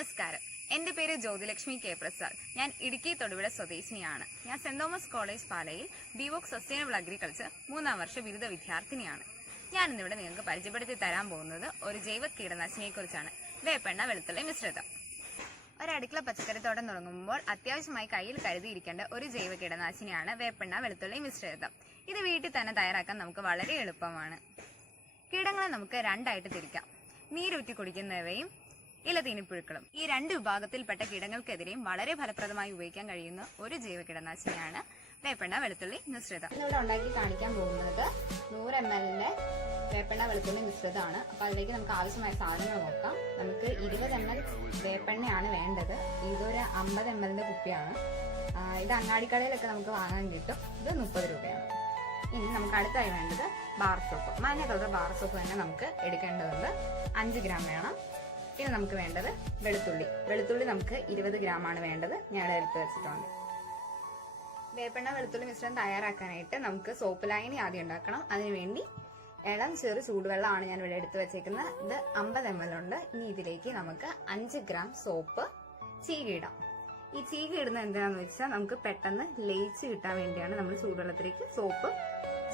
നമസ്കാരം. എന്റെ പേര് ജ്യോതിലക്ഷ്മി കെ പ്രസാദ്. ഞാൻ ഇടുക്കി തൊടുപുഴ സ്വദേശിനിയാണ്. ഞാൻ സെന്റ് തോമസ് കോളേജ് പാലയിൽ ബിവോക് സസ്റ്റൈനബിൾ അഗ്രികൾച്ചർ മൂന്നാം വർഷ ബിരുദ വിദ്യാർത്ഥിനിയാണ്. ഞാൻ ഇന്നിവിടെ നിങ്ങൾക്ക് പരിചയപ്പെടുത്തി തരാൻ പോകുന്നത് ഒരു ജൈവ കീടനാശിനിയെ കുറിച്ചാണ് വേപ്പെണ്ണ വെളുത്തുള്ളി മിശ്രിതം. ഒരടുക്കള പച്ചക്കറിത്തോട്ടം തുടങ്ങുമ്പോൾ അത്യാവശ്യമായി കയ്യിൽ കരുതിയിരിക്കേണ്ട ഒരു ജൈവ കീടനാശിനിയാണ് വേപ്പെണ്ണ വെളുത്തുള്ളി മിശ്രിതം. ഇത് വീട്ടിൽ തന്നെ തയ്യാറാക്കാൻ നമുക്ക് വളരെ എളുപ്പമാണ്. കീടങ്ങളെ നമുക്ക് രണ്ടായിട്ട് തിരിക്കാം. നീരൂറ്റി കുടിക്കുന്നവയും ഇലതീനിപ്പുഴുക്കളും. ഈ രണ്ട് വിഭാഗത്തിൽപ്പെട്ട കീടങ്ങൾക്കെതിരെയും വളരെ ഫലപ്രദമായി ഉപയോഗിക്കാൻ കഴിയുന്ന ഒരു ജൈവ കീടനാശിനിയാണ് വേപ്പെണ്ണ വെളുത്തുള്ളി മിശ്രിതം. ഇന്നിവിടെ ഉണ്ടാക്കി കാണിക്കാൻ പോകുന്നത് നൂറ് എം എല്ലിന്റെ വേപ്പെണ്ണ വെളുത്തുള്ളി മിശ്രിതമാണ്. അപ്പൊ അതിലേക്ക് നമുക്ക് ആവശ്യമായ സാധനങ്ങൾ നോക്കാം. നമുക്ക് ഇരുപത് എം എൽ വേപ്പെണ്ണയാണ് വേണ്ടത്. ഇതൊരു അമ്പത് എം എല്ലിന്റെ കുപ്പിയാണ്. ഇത് അങ്ങാടിക്കടയിലൊക്കെ നമുക്ക് വാങ്ങാൻ കിട്ടും. ഇത് മുപ്പത് രൂപയാണ്. ഇനി നമുക്ക് അടുത്തായി വേണ്ടത് ബാർ സോപ്പ്. മഞ്ഞ കളർ ബാർ സോപ്പ് തന്നെ നമുക്ക് എടുക്കേണ്ടതുണ്ട്. അഞ്ച് ഗ്രാം വേണം. പിന്നെ നമുക്ക് വേണ്ടത്. വെളുത്തുള്ളി. വെളുത്തുള്ളി നമുക്ക് ഇരുപത് ആണ് വേണ്ടത്. ഞാൻ എടുത്ത് വെച്ചിട്ടുണ്ട്. വേപ്പെണ്ണ വെളുത്തുള്ളി മിശ്രം തയ്യാറാക്കാനായിട്ട് നമുക്ക് സോപ്പ് ലായനി ആദ്യം ഉണ്ടാക്കണം. അതിനുവേണ്ടി ഇളം ചെറു ചൂടുവെള്ളമാണ് ഞാൻ ഇവിടെ എടുത്ത് വെച്ചേക്കുന്നത്. ഇത് അമ്പത് എം എൽ ഉണ്ട്. ഇനി ഇതിലേക്ക് നമുക്ക് അഞ്ച് ഗ്രാം സോപ്പ് ചീകിയിടാം ഈ ചീക ഇടുന്നത് വെച്ചാൽ നമുക്ക് പെട്ടെന്ന് ലയിച്ച് കിട്ടാൻ വേണ്ടിയാണ് നമ്മൾ ചൂടുവെള്ളത്തിലേക്ക് സോപ്പ്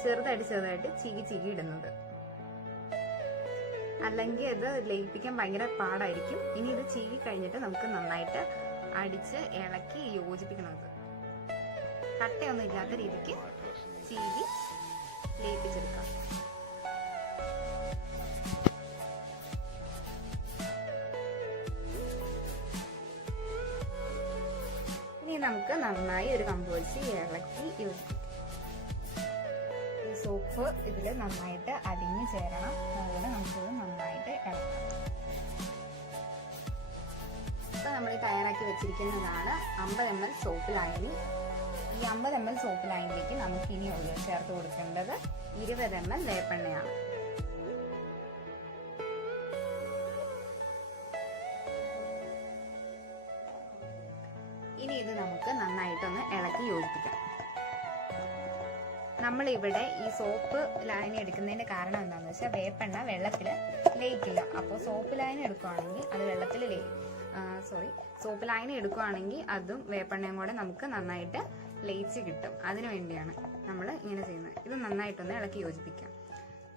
ചെറുതായിട്ട് ചെറുതായിട്ട് ചീകി ചീകി ഇടുന്നത്. അല്ലെങ്കിൽ ഇത് ലയിപ്പിക്കാൻ ഭയങ്കര പാടായിരിക്കും. ഇനി ഇത് ചീകി കഴിഞ്ഞിട്ട് നമുക്ക് നന്നായിട്ട് അടിച്ച് ഇളക്കി യോജിപ്പിക്കണം നമുക്ക് കട്ടയൊന്നും ഇല്ലാത്ത രീതിക്ക് ചീകി ലയിപ്പിച്ചെടുക്കാം. ഇനി നമുക്ക് നന്നായി ഒരു കമ്പ് വെച്ച് ഇളക്കി യോജിപ്പിക്കാം. സോപ്പ് ഇതിൽ നന്നായിട്ട് അലിഞ്ഞു ചേരണം. അതുപോലെ നമുക്കിത് നന്നായിട്ട് ഇളക്കാം ഇപ്പം നമ്മൾ തയ്യാറാക്കി വെച്ചിരിക്കുന്നതാണ് അമ്പത് എം എൽ സോപ്പ് ലായനി. ഈ അമ്പത് എം എൽ സോപ്പ് ലായനിലേക്ക് നമുക്ക് ഇനി ചേർത്ത് കൊടുക്കേണ്ടത് ഇരുപത് എം എൽ വേപ്പെണ്ണയാണ്. ഇനി ഇത് നമുക്ക് നന്നായിട്ടൊന്ന് ഇളക്കി യോജിപ്പിക്കാം. നമ്മളിവിടെ ഈ സോപ്പ് ലായനി എടുക്കുന്നതിന്റെ കാരണം എന്താണെന്ന് വെച്ചാൽ വേപ്പെണ്ണ വെള്ളത്തിൽ ലയിക്കില്ല. അപ്പോൾ സോപ്പ് ലായനി എടുക്കുവാണെങ്കിൽ അത് വെള്ളത്തിൽ ലയി സോറി സോപ്പ് ലായനി എടുക്കുവാണെങ്കിൽ അതും വേപ്പെണ്ണയും കൂടെ നമുക്ക് നന്നായിട്ട് ലയിച്ച് കിട്ടും. അതിനു വേണ്ടിയാണ് നമ്മൾ ഇങ്ങനെ ചെയ്യുന്നത്. ഇത് നന്നായിട്ടൊന്ന് ഇളക്കി യോജിപ്പിക്കാം.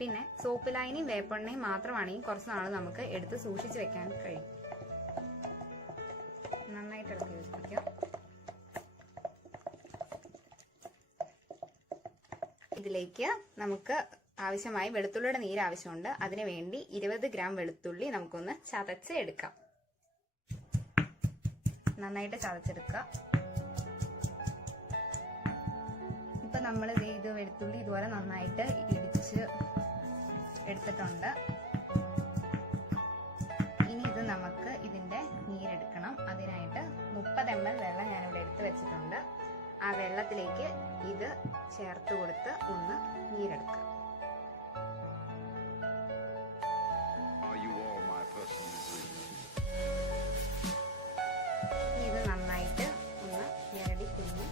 പിന്നെ സോപ്പ് ലായനിയും വേപ്പെണ്ണയും മാത്രമാണെങ്കിൽ കുറച്ച് നാൾ നമുക്ക് എടുത്ത് സൂക്ഷിച്ച് വെക്കാൻ കഴിയും. നന്നായിട്ട് ഇളക്കി യോജിപ്പിക്കാം. ഇതിലേക്ക് നമുക്ക് ആവശ്യമായി വെളുത്തുള്ളിയുടെ നീര് ആവശ്യമുണ്ട്. അതിനു വേണ്ടി ഇരുപത് ഗ്രാം വെളുത്തുള്ളി നമുക്കൊന്ന് ചതച്ച് എടുക്കാം നന്നായിട്ട് ചതച്ചെടുക്കുക ഇപ്പൊ നമ്മൾ ഇത് വെളുത്തുള്ളി ഇതുപോലെ നന്നായിട്ട് ഇടിച്ച് എടുത്തിട്ടുണ്ട്. ഇനി ഇത് നമുക്ക് ഇതിന്റെ നീരെടുക്കണം. അതിനായിട്ട് മുപ്പത് എം എൽ വെള്ളം ഞാനിവിടെ എടുത്ത് വെച്ചിട്ടുണ്ട്. ആ വെള്ളത്തിലേക്ക് ഇത് ചേർത്ത് കൊടുത്ത് ഒന്ന് നീരെടുക്കുക ഇത് നന്നായിട്ട് ഒന്ന് ഞരടി കുഞ്ഞ്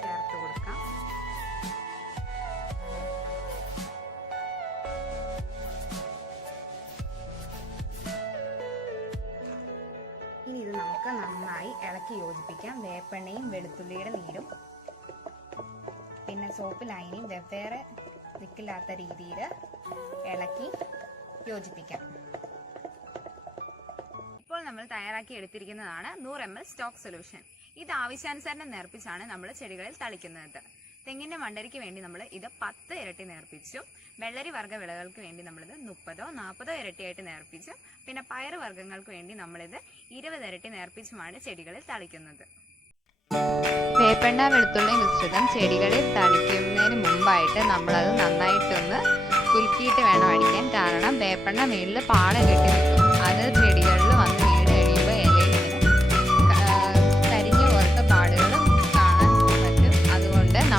ചേർത്ത് കൊടുക്കാം. ഇനി ഇത് നമുക്ക് നന്നായി ഇളക്കി യോജിപ്പിക്കാം. വേപ്പെണ്ണയും വെളുത്തുള്ളിയുടെ നീരും. പിന്നെ സോപ്പ് ലൈനിയും വെവ്വേറെ നിൽക്കില്ലാത്ത രീതിയിൽ ഇളക്കി യോജിപ്പിക്കാം. ഇപ്പോൾ നമ്മൾ തയ്യാറാക്കി എടുത്തിരിക്കുന്നതാണ് നൂറ് എം എൽ സ്റ്റോക്ക് സൊല്യൂഷൻ ഇത് ആവശ്യാനുസരണം നേർപ്പിച്ചാണ് നമ്മൾ ചെടികളിൽ തളിക്കുന്നത്. തെങ്ങിന്റെ മണ്ടരിക്ക് വേണ്ടി നമ്മൾ ഇത് പത്ത് ഇരട്ടി നേർപ്പിച്ചു. വെള്ളരി വർഗ വിളകൾക്ക് വേണ്ടി നമ്മളിത് മുപ്പതോ നാൽപ്പതോ ഇരട്ടിയായിട്ട് നേർപ്പിച്ചു. പിന്നെ പയർ വർഗങ്ങൾക്ക് വേണ്ടി നമ്മളിത് ഇരുപത് ഇരട്ടി നേർപ്പിച്ചുമാണ് ചെടികളിൽ തളിക്കുന്നത്. വേപ്പെണ്ണ വെളുത്തുള്ളി മിശ്രിതം ചെടികളിൽ തളിക്കുന്നതിന് മുമ്പായിട്ട് നമ്മളത് നന്നായിട്ടൊന്ന് കുലുക്കിയിട്ട് വേണം അടിക്കാൻ. കാരണം വേപ്പെണ്ണ മേളിൽ പാളം കെട്ടി നിൽക്കും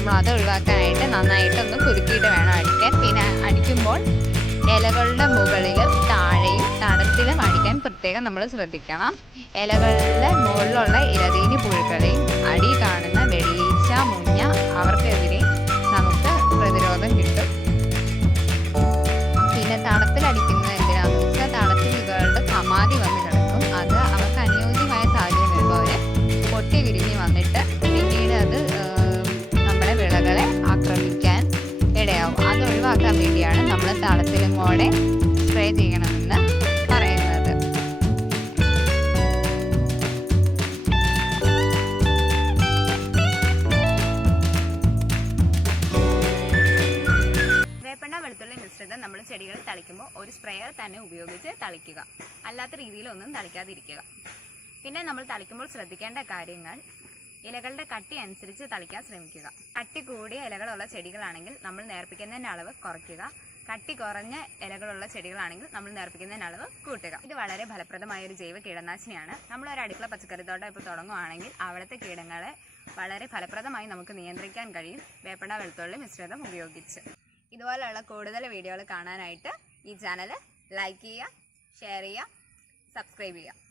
നമ്മൾ അത് ഒഴിവാക്കാനായിട്ട് നന്നായിട്ടൊന്ന് കുലുക്കിയിട്ട് വേണം അടിക്കാൻ. പിന്നെ അടിക്കുമ്പോൾ ഇലകളുടെ മുകളിലും താഴെയും തടത്തിലും അടിക്കാൻ പ്രത്യേകം നമ്മൾ ശ്രദ്ധിക്കണം. ഇലകളുടെ മുകളിലുള്ള ഇലതീനി പുഴുക്കളെയും അടി കാണുന്ന വെള്ളീച്ച മുഞ്ഞ അവർക്കെതിരെ നമുക്ക് പ്രതിരോധം കിട്ടും. പിന്നെ തടത്തിൽ അടിക്കുന്ന എന്തിനാന്ന് വെച്ചാൽ തടത്തിൽ ഇവകളുടെ സമാധി വന്ന് കിടക്കും. അത് അവർക്ക് അനുയോജ്യമായ സാഹചര്യം വരുമ്പോൾ അവർ പൊട്ടി വിരിഞ്ഞ് വന്നിട്ട് ഒഴിവാക്കാൻ വേണ്ടിയാണ് നമ്മൾ തളത്തിലും കൂടെ സ്പ്രേ ചെയ്യണമെന്ന് പറയുന്നത്. വേപ്പെണ്ണ വെളുത്തുള്ളി മിശ്രിതം നമ്മൾ ചെടികൾ തളിക്കുമ്പോൾ ഒരു സ്പ്രേയർ തന്നെ ഉപയോഗിച്ച് തളിക്കുക. അല്ലാത്ത രീതിയിലൊന്നും തളിക്കാതിരിക്കുക. പിന്നെ നമ്മൾ തളിക്കുമ്പോൾ ശ്രദ്ധിക്കേണ്ട കാര്യങ്ങൾ ഇലകളുടെ കട്ടി അനുസരിച്ച് തളിക്കാൻ ശ്രമിക്കുക. കട്ടി കൂടിയ ഇലകളുള്ള ചെടികളാണെങ്കിൽ നമ്മൾ നേർപ്പിക്കുന്നതിന്റെ അളവ് കുറയ്ക്കുക. കട്ടി കുറഞ്ഞ ഇലകളുള്ള ചെടികളാണെങ്കിൽ നമ്മൾ നേർപ്പിക്കുന്നതിന്റെ അളവ് കൂട്ടുക. ഇത് വളരെ ഫലപ്രദമായ ഒരു ജൈവ കീടനാശിനിയാണ്. നമ്മൾ ഒരു അടുക്കള പച്ചക്കറിത്തോട്ടം ഇപ്പോൾ തുടങ്ങുവാണെങ്കിൽ അവിടുത്തെ കീടങ്ങളെ വളരെ ഫലപ്രദമായി നമുക്ക് നിയന്ത്രിക്കാൻ കഴിയും. വേപ്പണ വെളുത്തുള്ളി മിശ്രിതം ഉപയോഗിച്ച്. ഇതുപോലെയുള്ള കൂടുതൽ വീഡിയോകൾ കാണാനായിട്ട് ഈ ചാനൽ ലൈക്ക് ചെയ്യുക ഷെയർ ചെയ്യുക സബ്സ്ക്രൈബ് ചെയ്യുക.